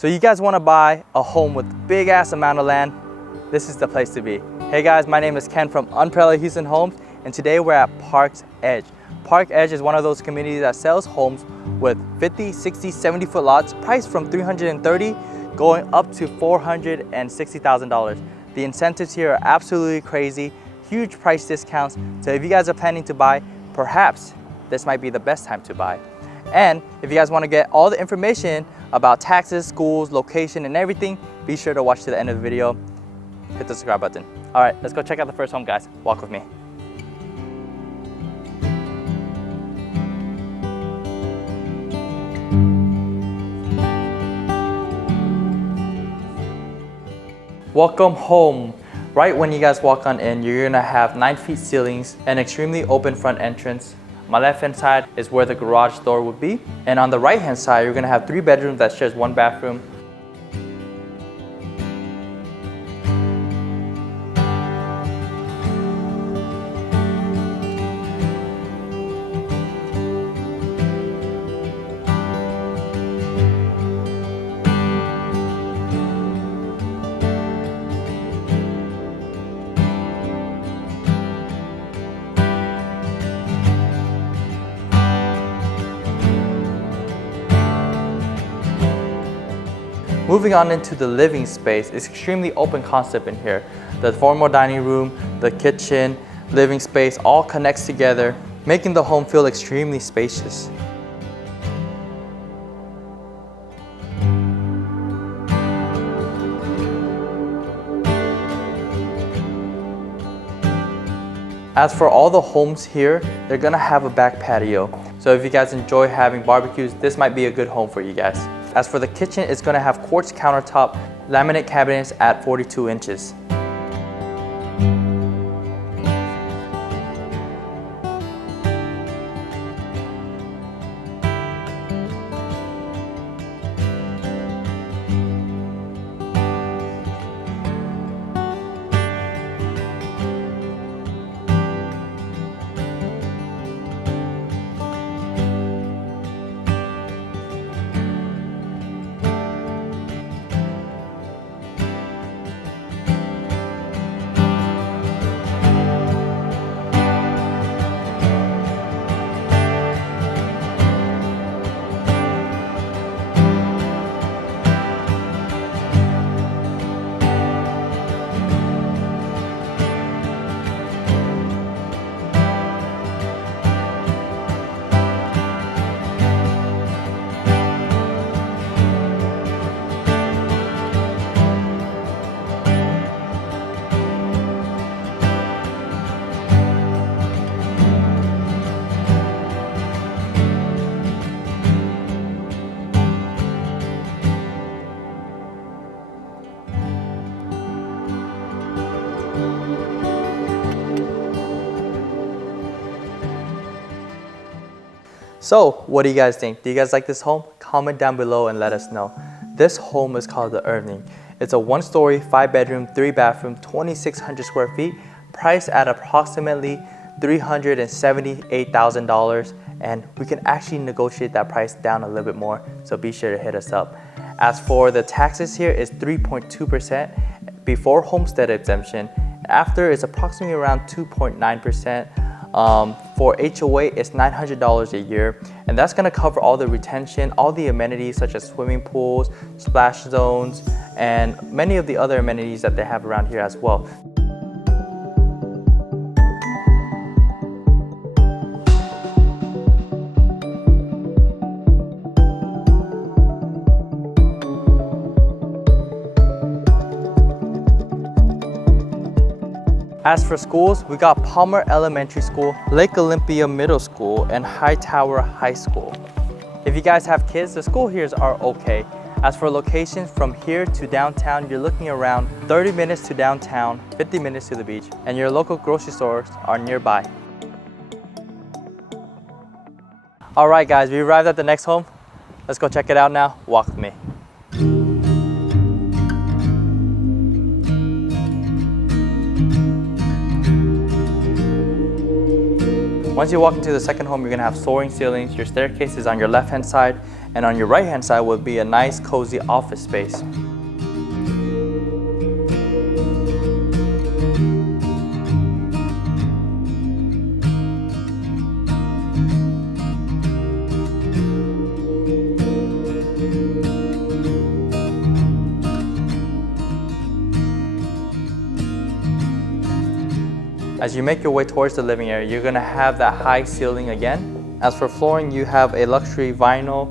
So you guys want to buy a home with big ass amount of land, this is the place to be. Hey guys, my name is Ken from Unparalleled Houston Homes, and today we're at Park's Edge. Park Edge is one of those communities that sells homes with 50, 60, 70 foot lots priced from $330 going up to $460,000. The incentives here are absolutely crazy, huge price discounts. So if you guys are planning to buy, perhaps this might be the best time to buy. And if you guys want to get all the information about taxes, schools, location, and everything, be sure to watch to the end of the video. Hit the subscribe button. All right, let's go check out the first home, guys. Walk with me. Welcome home. Right when you guys walk on in, you're gonna have 9 feet ceilings, an extremely open front entrance. My left hand side is where the garage door would be. And on the right hand side, you're gonna have 3 bedrooms that shares 1 bathroom. Moving on into the living space, it's extremely open concept in here. The formal dining room, the kitchen, living space all connects together, making the home feel extremely spacious. As for all the homes here, they're gonna have a back patio. So if you guys enjoy having barbecues, this might be a good home for you guys. As for the kitchen, it's gonna have quartz countertop, laminate cabinets at 42 inches. So, what do you guys think? Do you guys like this home? Comment down below and let us know. This home is called the Irving. It's a 1-story, 5-bedroom, 3-bathroom, 2,600 square feet, priced at approximately $378,000, and we can actually negotiate that price down a little bit more, so be sure to hit us up. As for the taxes here, is 3.2% before homestead exemption. After, it's approximately around 2.9%. For HOA, it's $900 a year, and that's going to cover all the retention, all the amenities such as swimming pools, splash zones, and many of the other amenities that they have around here as well. As for schools, we got Palmer Elementary School, Lake Olympia Middle School, and Hightower High School. If you guys have kids, the school here are okay. As for locations from here to downtown, you're looking around 30 minutes to downtown, 50 minutes to the beach, and your local grocery stores are nearby. All right guys, we arrived at the next home. Let's go check it out now. Walk with me. Once you walk into the second home, you're gonna have soaring ceilings. Your staircase is on your left-hand side, and on your right hand side will be a nice cozy office space. As you make your way towards the living area, you're gonna have that high ceiling again. As for flooring, you have a luxury vinyl.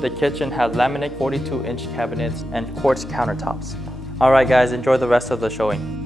The kitchen has laminate 42-inch cabinets and quartz countertops. All right guys, enjoy the rest of the showing.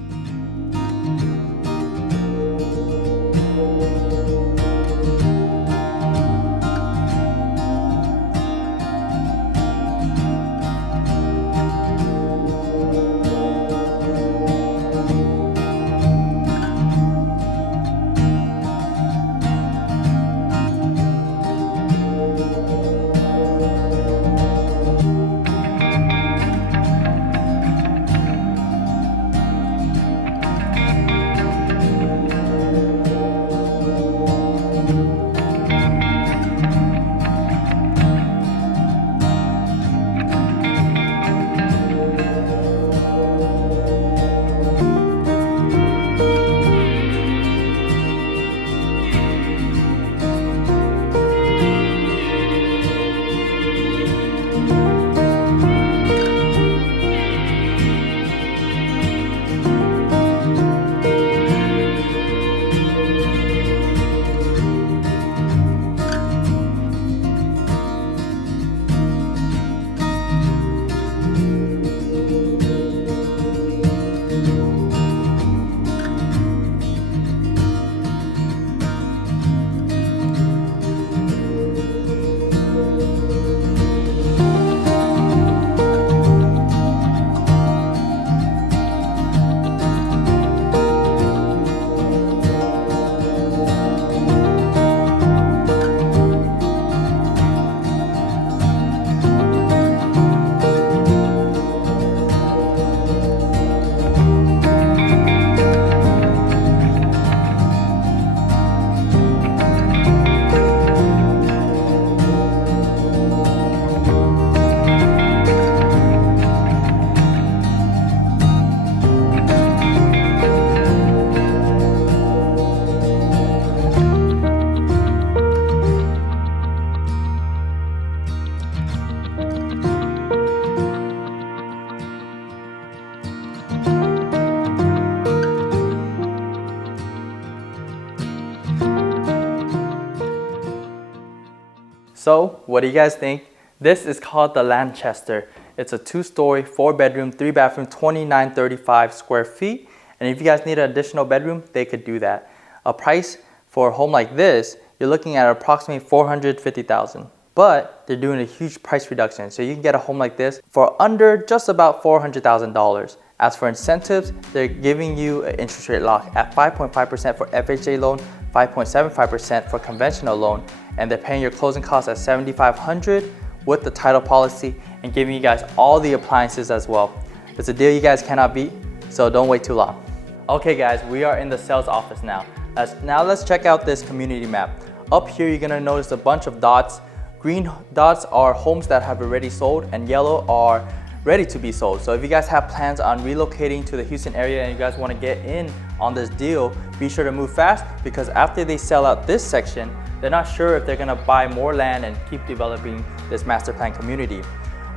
So, what do you guys think? This is called the Westchester. It's a 2-story, 4-bedroom, 3-bathroom, 2935 square feet. And if you guys need an additional bedroom, they could do that. A price for a home like this, you're looking at approximately $450,000. But they're doing a huge price reduction. So you can get a home like this for under just about $400,000. As for incentives, they're giving you an interest rate lock at 5.5% for FHA loan, 5.75% for conventional loan, and they're paying your closing costs at $7,500 with the title policy and giving you guys all the appliances as well. It's a deal you guys cannot beat, so don't wait too long. Okay guys, we are in the sales office now. Let's check out this community map. Up here, you're gonna notice a bunch of dots. Green dots are homes that have already sold, and yellow are ready to be sold. So if you guys have plans on relocating to the Houston area and you guys want to get in on this deal, be sure to move fast, because after they sell out this section, they're not sure if they're going to buy more land and keep developing this master plan community.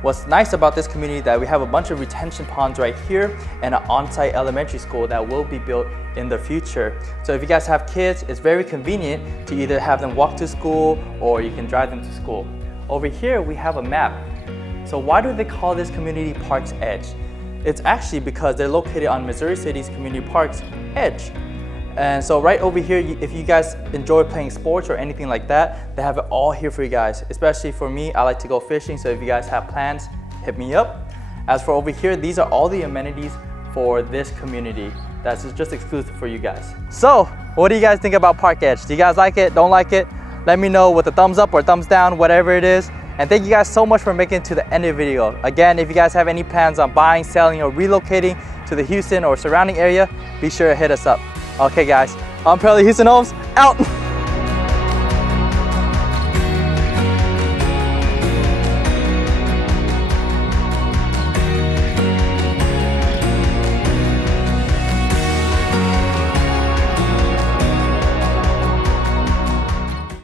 What's nice about this community is that we have a bunch of retention ponds right here and an on-site elementary school that will be built in the future. So if you guys have kids, it's very convenient to either have them walk to school or you can drive them to school. Over here, we have a map. So why do they call this community Parks Edge? It's actually because they're located on Missouri City's Community Parks Edge. And so right over here, if you guys enjoy playing sports or anything like that, they have it all here for you guys. Especially for me, I like to go fishing, so if you guys have plans, hit me up. As for over here, these are all the amenities for this community that's just exclusive for you guys. So what do you guys think about Park Edge? Do you guys like it, don't like it? Let me know with a thumbs up or thumbs down, whatever it is. And thank you guys so much for making it to the end of the video. Again, if you guys have any plans on buying, selling, or relocating to the Houston or surrounding area, be sure to hit us up. Okay guys, Unparalleled Houston Homes, out.